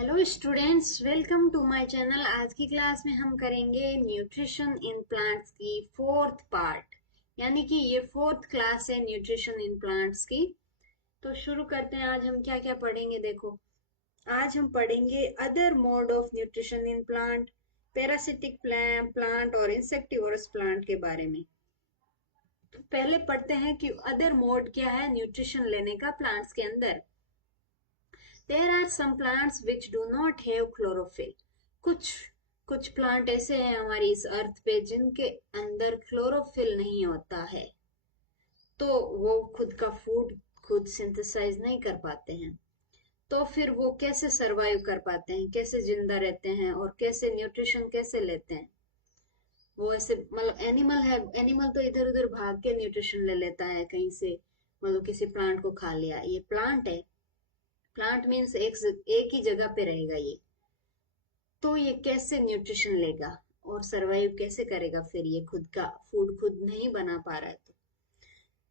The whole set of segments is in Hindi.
Hello students, welcome to my channel. आज की क्लास में हम करेंगे न्यूट्रिशन इन प्लांट्स की फोर्थ पार्ट, यानी कि ये फोर्थ क्लास है न्यूट्रिशन इन प्लांट्स की। तो शुरू करते हैं। आज हम क्या क्या पढ़ेंगे, देखो। आज हम पढ़ेंगे other mode of nutrition in plant, parasitic plant और इंसेक्टिवोरस प्लांट के बारे में। तो पहले पढ़ते हैं कि अदर मोड क्या है न्यूट्रिशन लेने का प्लांट्स के अंदर। There are some plants which do not have chlorophyll. कुछ कुछ प्लांट ऐसे हैं हमारी इस अर्थ पे जिनके अंदर क्लोरोफिल नहीं होता है, तो वो खुद का फूड खुद सिंथेसाइज नहीं कर पाते हैं। तो फिर वो कैसे सरवाइव कर पाते हैं, कैसे जिंदा रहते हैं और कैसे न्यूट्रिशन कैसे लेते हैं। वो ऐसे मतलब एनिमल है, एनिमल तो इधर उधर भाग के न्यूट्रिशन ले लेता है कहीं से, मतलब किसी प्लांट को खा लिया। ये प्लांट है, प्लांट मीन्स एक ही जगह पे रहेगा ये। तो ये कैसे न्यूट्रिशन लेगा और सरवाइव कैसे करेगा, फिर ये खुद का फूड खुद नहीं बना पा रहा है।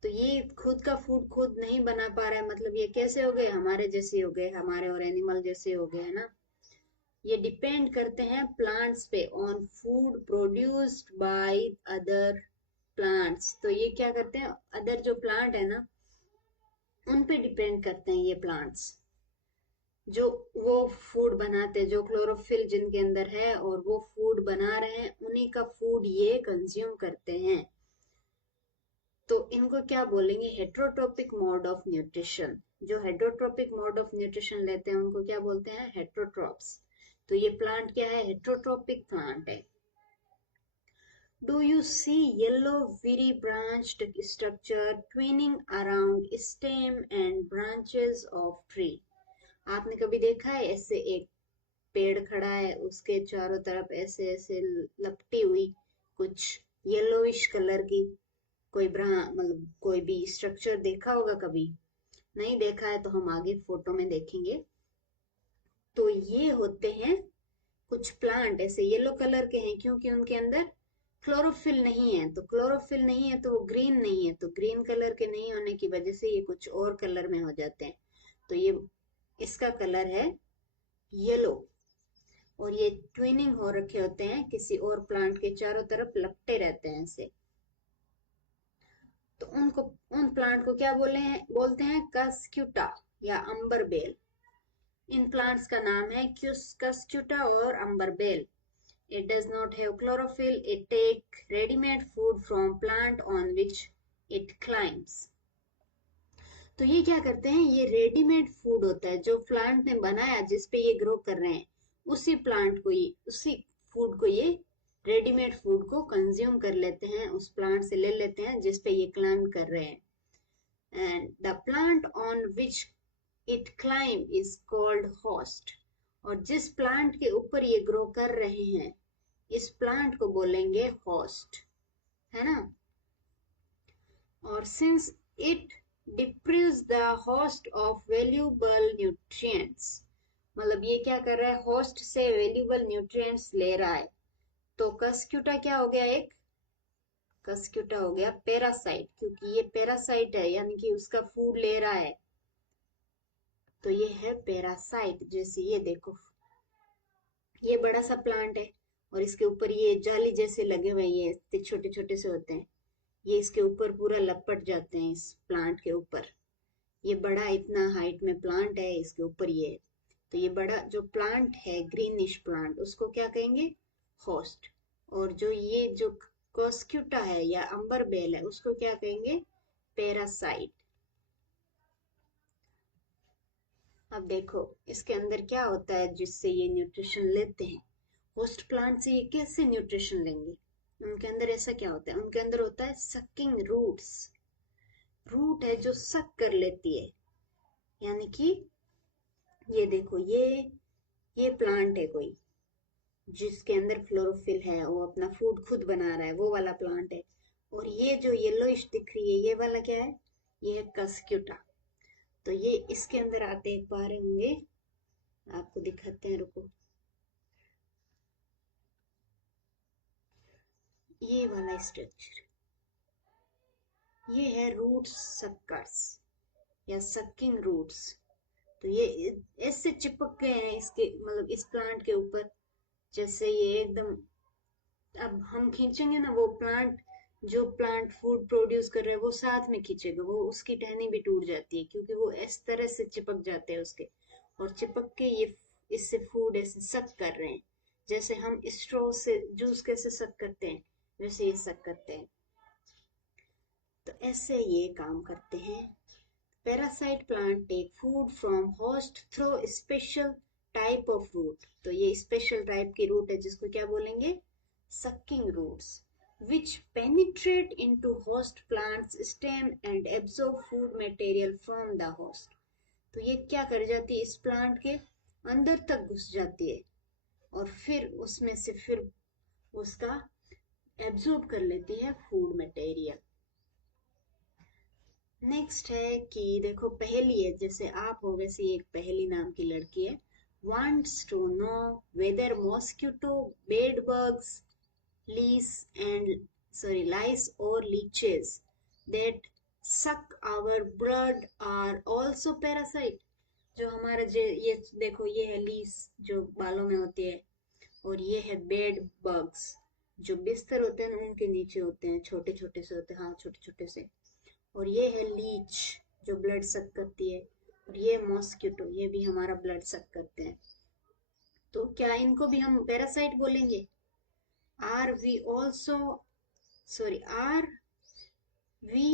तो ये खुद का फूड खुद नहीं बना पा रहा है, मतलब ये कैसे हो गए, हमारे जैसे हो गए, हमारे और एनिमल जैसे हो गए, है ना। ये डिपेंड करते हैं प्लांट्स पे, on food produced by other plants. तो ये क्या करते हैं, अदर जो प्लांट है ना, उन पे डिपेंड करते हैं ये प्लांट्स, जो वो फूड बनाते हैं, जो क्लोरोफिल जिनके अंदर है और वो फूड बना रहे हैं, उन्हीं का फूड ये कंज्यूम करते हैं। तो इनको क्या बोलेंगे, हेट्रोट्रोपिक मोड ऑफ न्यूट्रिशन। जो हेट्रोट्रोपिक मोड ऑफ न्यूट्रिशन लेते हैं उनको क्या बोलते हैं, हेट्रोट्रॉप्स। तो ये प्लांट क्या है, हेट्रोट्रोपिक प्लांट है। Do you see yellow very branched structure twining around stem and branches of tree? आपने कभी देखा है ऐसे एक पेड़ खड़ा है, उसके चारों तरफ ऐसे ऐसे लपटी हुई कुछ येलोइश कलर की कोई मतलब कोई भी स्ट्रक्चर देखा होगा कभी? नहीं देखा है तो हम आगे फोटो में देखेंगे। तो ये होते हैं कुछ प्लांट ऐसे येलो कलर के हैं, क्योंकि उनके अंदर क्लोरोफिल नहीं है। तो क्लोरोफिल नहीं है तो वो ग्रीन नहीं है, तो ग्रीन कलर के नहीं होने की वजह से ये कुछ और कलर में हो जाते हैं। तो ये इसका कलर है येलो, और ये ट्विनिंग हो रखे होते हैं, किसी और प्लांट के चारों तरफ लपटे रहते हैं ऐसे। तो उनको, उन प्लांट को क्या बोलते हैं कस्क्यूटा या अंबर बेल। इन प्लांट्स का नाम है कस्क्यूटा और अंबर bell. It does not have chlorophyll. It take ready-made food from plant on which it climbs. तो ये क्या करते हैं, ये रेडीमेड फूड होता है जो प्लांट ने बनाया, जिसपे ये ग्रो कर रहे हैं, उसी प्लांट को ये, उसी फूड को ये रेडीमेड फूड को कंज्यूम कर लेते हैं, उस प्लांट से ले लेते हैं जिसपे ये क्लाइम कर रहे हैं। And the plant on which it climb is called host. और जिस प्लांट के ऊपर ये ग्रो कर रहे हैं, इस प्लांट को बोलेंगे होस्ट, है ना। और since it deprives the host of valuable nutrients, मतलब ये क्या कर रहा है, होस्ट से वैल्यूएबल न्यूट्रिएंट्स ले रहा है। तो कस्क्यूटा क्या हो गया, एक कस्क्यूटा हो गया पैरासाइट, क्योंकि ये पैरासाइट है, यानी कि उसका फूड ले रहा है। तो ये है पैरासाइट। जैसे ये देखो, ये बड़ा सा प्लांट है और इसके ऊपर ये जाली जैसे लगे हुए, ये छोटे छोटे से होते हैं, ये इसके ऊपर पूरा लपट जाते हैं इस प्लांट के ऊपर। ये बड़ा इतना हाइट में प्लांट है, इसके ऊपर ये। तो ये बड़ा जो प्लांट है, ग्रीनिश प्लांट, उसको क्या कहेंगे, होस्ट। और जो ये जो कॉस्क्यूटा है या अंबर बेल है, उसको क्या कहेंगे, पैरासाइट। अब देखो इसके अंदर क्या होता है जिससे ये न्यूट्रिशन लेते हैं। होस्ट प्लांट से ये कैसे न्यूट्रिशन लेंगे, उनके अंदर ऐसा क्या होता है, उनके अंदर होता है सकिंग रूट्स। रूट है जो सक कर लेती है, यानी कि ये देखो, ये प्लांट है कोई जिसके अंदर क्लोरोफिल है, वो अपना फूड खुद बना रहा है, वो वाला प्लांट है। और ये जो येलोइश दिख रही है, ये वाला क्या है, ये है कस्क्यूटा। तो ये इसके अंदर आते एक बार होंगे, आपको दिखाते हैं, रुको। ये वाला स्ट्रक्चर, ये है रूट सक्कर्स या सकिंग रूट्स। तो ये ऐसे चिपक गए हैं इसके मतलब इस प्लांट के ऊपर, जैसे ये एकदम, अब हम खींचेंगे ना वो प्लांट, जो प्लांट फूड प्रोड्यूस कर रहा है वो साथ में खींचेगा, वो उसकी टहनी भी टूट जाती है क्योंकि वो इस तरह से चिपक जाते हैं उसके, और चिपक के ये इससे फूड ऐसे सक कर रहे हैं, जैसे हम स्ट्रॉ से जूस कैसे सक करते हैं वैसे ये सक करते हैं। तो ऐसे ये काम करते हैं। Parasite plant take food from host through special type of root. तो ये स्पेशल टाइप की रूट है जिसको क्या बोलेंगे, sucking roots, which penetrate into host plant's stem and absorb food material from the host। तो ये क्या कर जाती है, इस प्लांट के अंदर तक घुस जाती है और फिर उसमें से फिर उसका एब्जॉर्ब कर लेती है फूड मटेरियल। नेक्स्ट है कि देखो पहेली है, जैसे आप हो वैसे एक पहेली नाम की लड़की है, wants to know whether mosquito, bed bugs, lice or leeches that suck our blood are also parasite। जो हमारा ये देखो ये है लीस जो बालों में होती है, और ये है बेड बग्स जो बिस्तर होते हैं उनके नीचे होते हैं, छोटे छोटे से होते हैं, हाँ छोटे छोटे से, और ये है लीच जो ब्लड सक करती है, और ये मॉस्किटो ये भी हमारा ब्लड सक करते हैं। तो क्या इनको भी हम पैरासाइट बोलेंगे? Are we also, sorry, are we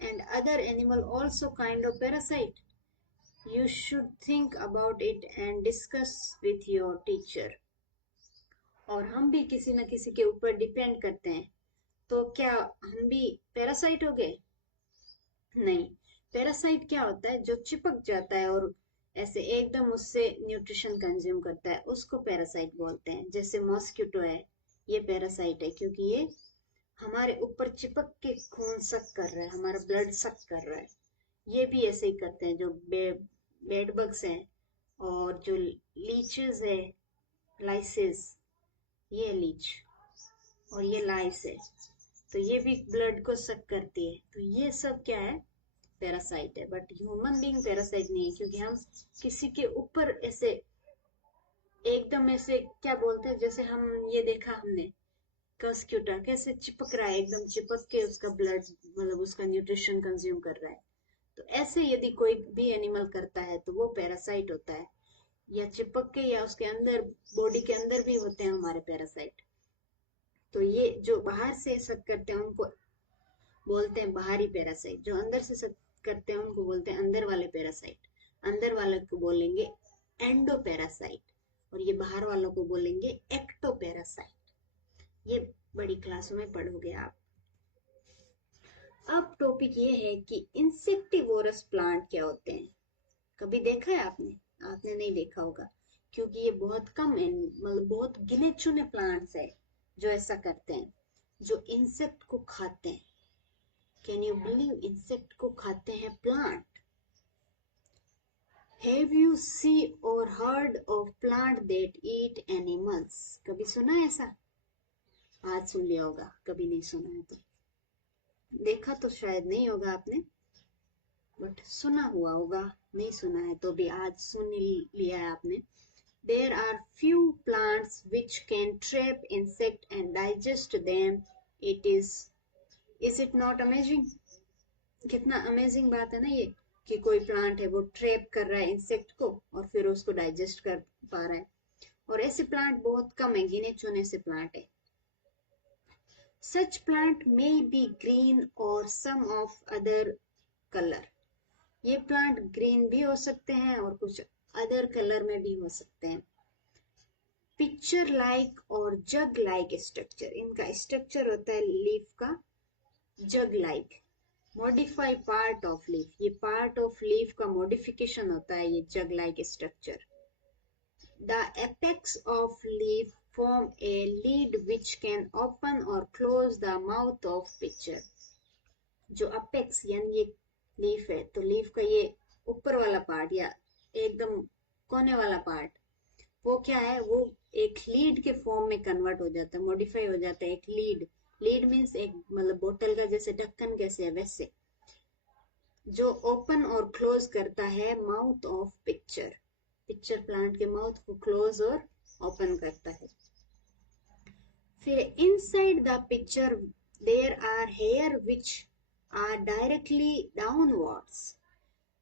and other animal also kind of parasite? You should think about it and discuss with your teacher। और हम भी किसी न किसी के ऊपर डिपेंड करते हैं, तो क्या हम भी पैरासाइट हो गए? नहीं। पैरासाइट क्या होता है, जो चिपक जाता है और ऐसे एकदम उससे न्यूट्रिशन कंज्यूम करता है, उसको पैरासाइट बोलते हैं। जैसे मॉस्किटो है, ये पैरासाइट है क्योंकि ये हमारे ऊपर चिपक के खून सक कर रहा है, हमारा ब्लड सक कर रहा है। ये भी ऐसे ही करते हैं जो बेड बग्स हैं, और जो लीचेस है, लाइसेस, ये लीच और ये लाइस है, तो ये भी ब्लड को सक करती है। तो ये सब क्या है, पैरासाइट है। बट ह्यूमन बीइंग पैरासाइट नहीं है, क्योंकि हम किसी के ऊपर ऐसे एकदम ऐसे क्या बोलते हैं, जैसे हम ये देखा हमने मस्क्यूटा कैसे चिपक रहा है, एकदम चिपक के उसका ब्लड मतलब उसका न्यूट्रिशन कंज्यूम कर रहा है। तो ऐसे यदि कोई भी एनिमल करता है तो वो पैरासाइट होता है, या चिपक के या उसके अंदर बॉडी के अंदर भी होते हैं हमारे पैरासाइट। तो ये जो बाहर से सक करते हैं उनको बोलते हैं बाहरी पैरासाइट, जो अंदर से सक करते हैं उनको बोलते हैं अंदर वाले पैरासाइट। अंदर वाले को बोलेंगे एंडोपैरासाइट, और ये बाहर वालों को बोलेंगे एक्टोपैरासाइट। ये बड़ी क्लासों में पढ़ोगे आप। अब टॉपिक ये है कि इंसेक्टिवोरस प्लांट क्या होते हैं। कभी देखा है आपने? आपने नहीं देखा होगा, क्योंकि ये बहुत कम है, मतलब बहुत गिने चुने प्लांट्स है जो ऐसा करते हैं, जो इंसेक्ट को खाते हैं। कैन यू बिलीव, इंसेक्ट को खाते हैं प्लांट। हैव यू सी और heard of plant that eat animals? कभी सुना है ऐसा? आज सुन लिया होगा, कभी नहीं सुना है तो देखा तो शायद नहीं होगा आपने, बट सुना हुआ होगा। नहीं सुना है तो भी आज सुन लिया है आपने। There are few plants which can trap insect and digest them. Is it not amazing? कितना अमेजिंग बात है ना ये, कि कोई प्लांट है वो ट्रैप कर रहा है इंसेक्ट को और फिर उसको डाइजेस्ट कर पा रहा है। और ऐसे प्लांट बहुत कम है, गिने चुने से प्लांट है। Such plant may be green or some of other color। ये प्लांट ग्रीन भी हो सकते हैं और कुछ अदर कलर में भी हो सकते हैं। पिक्चर लाइक और जग लाइक स्ट्रक्चर, इनका स्ट्रक्चर होता है लीफ का jug like. Modify part of leaf, ये पार्ट ऑफ लीफ का मॉडिफिकेशन होता है ये jug like structure. The apex of leaf form a lid which can open or close the mouth of pitcher। जो अपेक्स यानी ये लीफ है, तो लीफ का ये ऊपर वाला पार्ट या एकदम कोने वाला पार्ट, वो क्या है, वो एक लीड के फॉर्म में कन्वर्ट हो जाता है, मॉडिफाई हो जाता है एक लीड। लीड मीन्स एक मतलब बोतल का जैसे ढक्कन कैसे है वैसे। जो ओपन और क्लोज करता है mouth of pitcher. Pitcher plant के माउथ को क्लोज और ओपन करता है। फिर inside the pitcher there are hair which are directly downwards.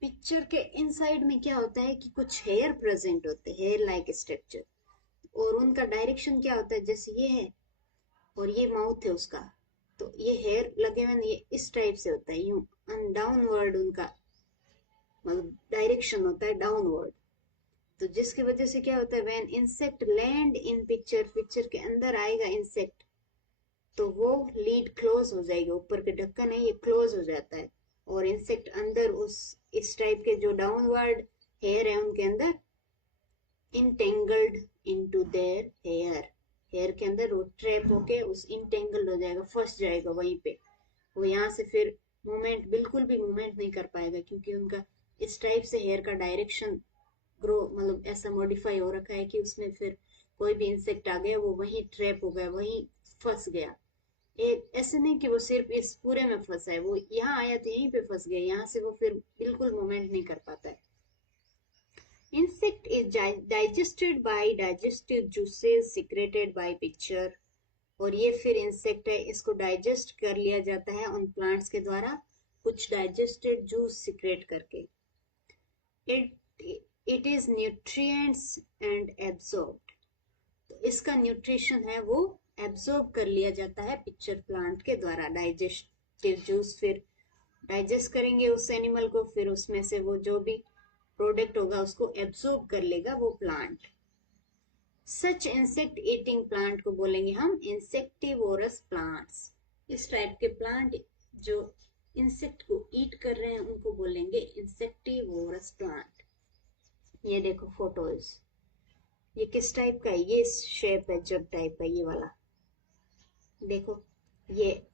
Pitcher के इनसाइड में क्या होता है कि कुछ हेयर प्रेजेंट होते हैं, हेयर लाइक स्ट्रक्चर, और उनका डायरेक्शन क्या होता है, जैसे ये है और ये माउथ है उसका, तो ये हेयर लगे हुए ये इस टाइप से होता है, यूं डाउनवर्ड उनका मतलब डायरेक्शन होता है डाउनवर्ड। तो जिसकी वजह से क्या होता है, when insect land in picture, picture के अंदर आएगा इंसेक्ट, तो वो लीड क्लोज हो जाएगी, ऊपर के ढक्कन है ये क्लोज हो जाता है, और इंसेक्ट अंदर उस इस टाइप के जो डाउनवर्ड हेयर है उनके अंदर entangled into their hair, hair के अंदर वो ट्रैप होके उस इंटेंगल्ड हो जाएगा, फंस जाएगा वहीं पे। वो यहाँ से फिर मूवमेंट, बिल्कुल भी मूवमेंट नहीं कर पाएगा, क्योंकि उनका इस टाइप से हेयर का डायरेक्शन ग्रो मतलब ऐसा मॉडिफाई हो रखा है कि उसमें फिर कोई भी इंसेक्ट आ गया वो वहीं ट्रैप हो गया, वहीं फंस गया। ऐसे नहीं कि वो सिर्फ इस पूरे में फंसा है, वो यहाँ आया तो यहीं पे फंस गया, यहाँ से वो फिर बिल्कुल मूवमेंट नहीं कर पाता है। Insect is digested by digestive juices secreted by picture, और ये फिर इंसेक्ट है, इसको डाइजेस्ट कर लिया जाता है उन प्लांट्स के द्वारा कुछ डाइजेस्टेड जूस सिक्रेट करके। It is nutrients and absorbed, तो इसका न्यूट्रिशन है वो एब्सॉर्ब कर लिया जाता है पिक्चर प्लांट के द्वारा। डाइजेस्टिव जूस फिर डाइजेस्ट करेंगे उस एनिमल को, फिर उसमें से वो जो भी प्रोडक्ट होगा उसको एब्सॉर्ब कर लेगा वो प्लांट। सच इंसेक्ट ईटिंग प्लांट को बोलेंगे हम इंसेक्टिवोरस प्लांट्स। इस टाइप के प्लांट जो इंसेक्ट को ईट कर रहे हैं उनको बोलेंगे इंसेक्टिवोरस प्लांट। ये देखो फोटोज, ये किस टाइप का है, ये शेप है जग टाइप का, ये वाला देखो, ये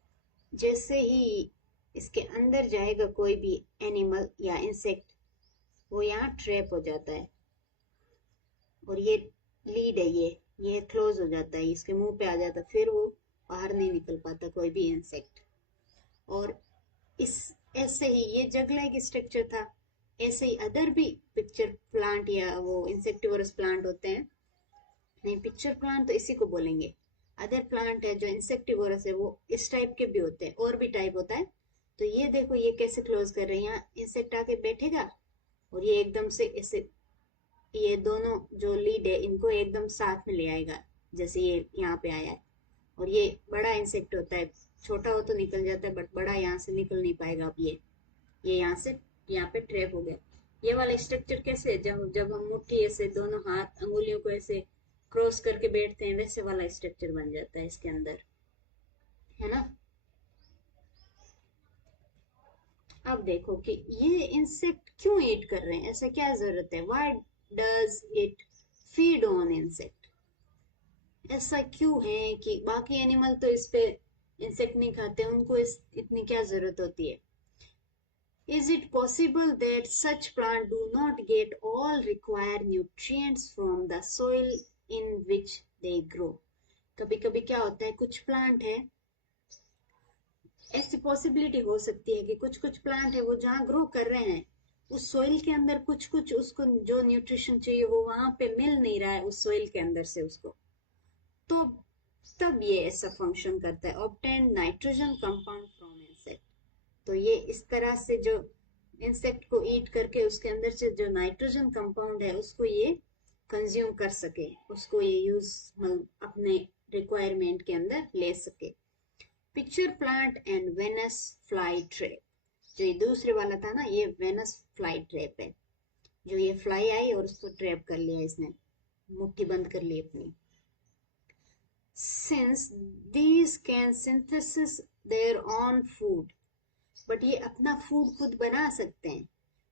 जैसे ही इसके अंदर जाएगा कोई भी एनिमल या इंसेक्ट, वो यहाँ ट्रैप हो जाता है, और ये लीड है, ये क्लोज हो जाता है, इसके मुंह पे आ जाता है, फिर वो बाहर नहीं निकल पाता कोई भी इंसेक्ट। और इस ऐसे ही ये जग लाइक स्ट्रक्चर था, ऐसे ही अदर भी पिक्चर प्लांट या वो इंसेक्टिवोरस प्लांट होते हैं। नहीं, पिक्चर प्लांट तो इसी को बोलेंगे। अदर प्लांट है जो इंसेक्टिवोरस है वो इस टाइप के भी होते हैं, और भी टाइप होता है। तो ये देखो ये कैसे क्लोज कर रहे हैं, यहाँ इंसेक्ट आके बैठेगा और ये एकदम से ऐसे ये दोनों जो लीड है इनको एकदम साथ में ले आएगा, जैसे ये यहाँ पे आया है। और ये बड़ा इंसेक्ट होता है, छोटा हो तो निकल जाता है, बट बड़ा यहाँ से निकल नहीं पाएगा। अब ये यहाँ से यहाँ पे ट्रैप हो गया। ये वाला स्ट्रक्चर कैसे है, जब हम मुट्ठी ऐसे दोनों हाथ अंगुलियों को ऐसे क्रॉस करके बैठते हैं, वैसे वाला स्ट्रक्चर बन जाता है इसके अंदर, है ना। अब देखो कि ये इंसेक्ट क्यों ईट कर रहे हैं, ऐसा क्या जरूरत है, why does it feed on insect, ऐसा क्यों है कि बाकी एनिमल तो इस पे इंसेक्ट नहीं खाते, उनको इतनी क्या जरूरत होती है। Is it possible that such plants do not get all required nutrients from the soil in which they grow? कभी कभी क्या होता है, कुछ प्लांट है, ऐसी पॉसिबिलिटी हो सकती है कि कुछ कुछ प्लांट है वो जहाँ ग्रो कर रहे हैं उस सोइल के अंदर कुछ कुछ उसको जो न्यूट्रिशन चाहिए वो वहां पे मिल नहीं रहा है उस सोइल के अंदर से उसको, तो तब ये ऐसा फंक्शन करता है, obtain nitrogen compound from insect. तो ये इस तरह से जो इंसेक्ट को ईट करके उसके अंदर से जो नाइट्रोजन कंपाउंड है उसको ये कंज्यूम कर सके, उसको ये यूज अपने रिक्वायरमेंट के अंदर ले सके। Pitcher plant and Venus fly trap, जो ये दूसरे वाला था ना, ये वेनस फ्लाई ट्रैप है, जो ये फ्लाई आई और उसको ट्रैप कर लिया इसने, मुट्ठी बंद कर ली अपनी। Since these can synthesis their own food, but ये अपना फूड खुद बना सकते हैं,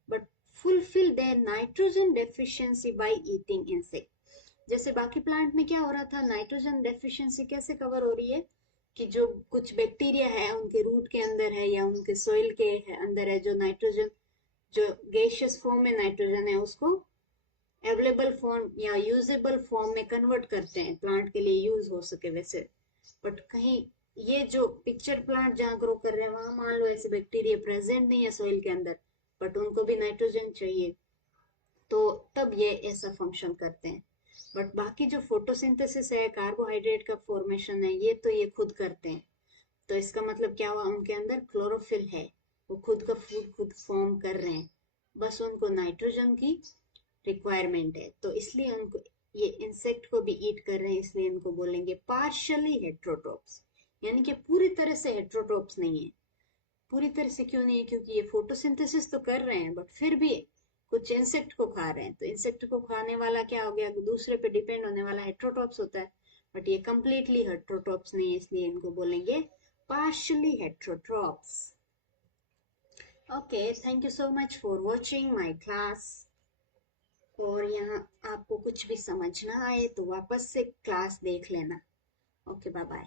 but fulfil there nitrogen deficiency by eating insect. जैसे बाकी प्लांट में क्या हो रहा था, नाइट्रोजन डेफिशिएंसी कैसे कवर हो रही है कि जो कुछ बैक्टीरिया है उनके रूट के अंदर है या उनके सोइल के अंदर है, जो नाइट्रोजन जो गैसियस फॉर्म में नाइट्रोजन है उसको अवेलेबल फॉर्म या यूजेबल फॉर्म में कन्वर्ट करते हैं प्लांट के लिए यूज हो सके वैसे। बट कहीं ये जो पिक्चर प्लांट जहाँ ग्रो कर रहे हैं वहां मान लो ऐसे बैक्टीरिया प्रेजेंट नहीं है सोइल के अंदर, बट उनको भी नाइट्रोजन चाहिए, तो तब ये ऐसा फंक्शन करते हैं। बट बाकी जो फोटोसिंथेसिस है, कार्बोहाइड्रेट का फॉर्मेशन है, ये तो ये खुद करते हैं। तो इसका मतलब क्या हुआ, उनके अंदर क्लोरोफिल है, वो खुद का फूड खुद फॉर्म कर रहे हैं, बस उनको नाइट्रोजन की रिक्वायरमेंट है। तो इसलिए उनको, ये इंसेक्ट को भी ईट कर रहे हैं, इसलिए इनको बोलेंगे पार्शियली हेट्रोट्रोप्स, यानी कि पूरी तरह से हेट्रोट्रोप्स नहीं है। पूरी तरह से क्यों नहीं है, क्योंकि ये फोटोसिंथेसिस तो कर रहे हैं बट फिर भी कुछ इंसेक्ट को खा रहे हैं। तो इंसेक्ट को खाने वाला क्या हो गया, दूसरे पे डिपेंड होने वाला हेट्रोट्रोप्स होता है, बट ये कंप्लीटली हेट्रोट्रोप्स नहीं है, इसलिए इनको बोलेंगे partially heterotrophs. Okay, thank you so much for watching my class. और यहाँ आपको कुछ भी समझ ना आए तो वापस से क्लास देख लेना। Okay, bye bye.